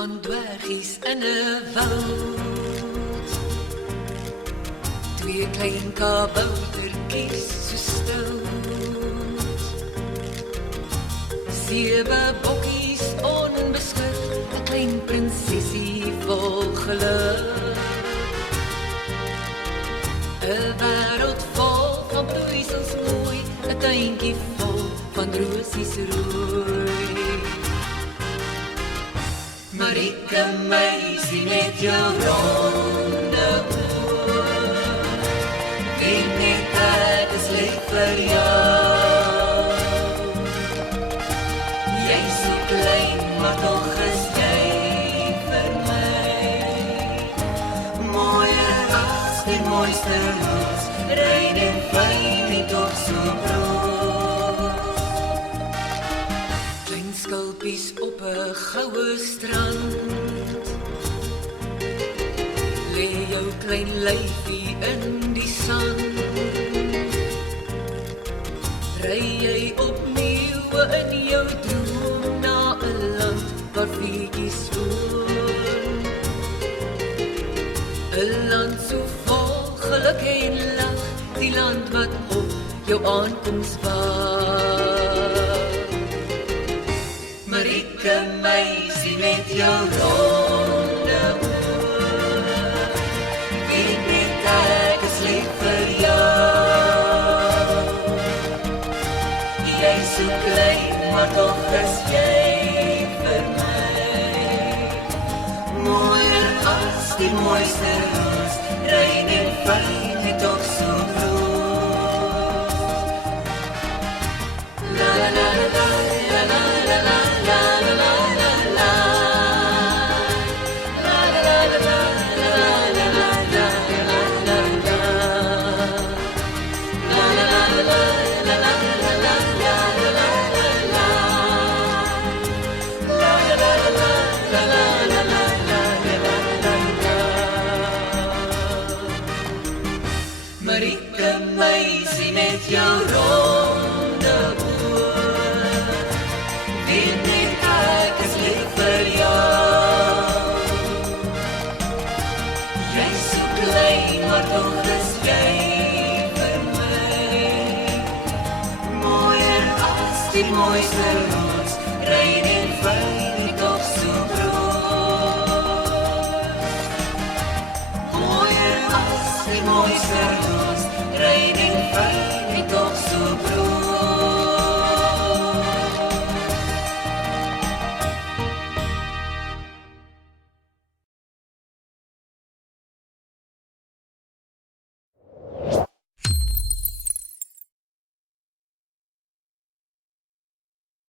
van dwergies in 'n woud. Twee klein kaboutertjies so stil. 7 bokkies onbeskik, 'n klein prinsesie vol geluk. 'n wêreld vol van bloeisels mooi, 'n tuintjie vol van rosies rooi. Marieke meisie met jou ronde oë, weet net dit is lief vir jou. Jy is so klein, maar toch is jy vir my. Mooier as die mooiste roos, rein en fyn en toch so broos. Klein skulpies op 'n goue strand, lê jou klein lyfie in die sand. Ry jy opnieuw in jou droom na 'n land waar voetjies woon. 'n land so vol geluk en lag, die land wat op jou aankoms wag. Marieke meisie met jou ronde oë, weet net ek is lief vir jou. Jy is so klein, maar toch is jy vir my. Mooier as die mooiste roos, rein en fyn en toch so broos. La la la la la la la la la la la la la. La la la la la la la la la la la la. La la la la la la la la la la la la la. La la la la la la la la la la la. Marieke meisie met jou ronde oë, weet net ek is lief vir jou. Jy is so klein, maar toch is jy vir my. Mooier as die mooiste roos, rein en fyn en toch so broos. Mooier as die mooiste roos,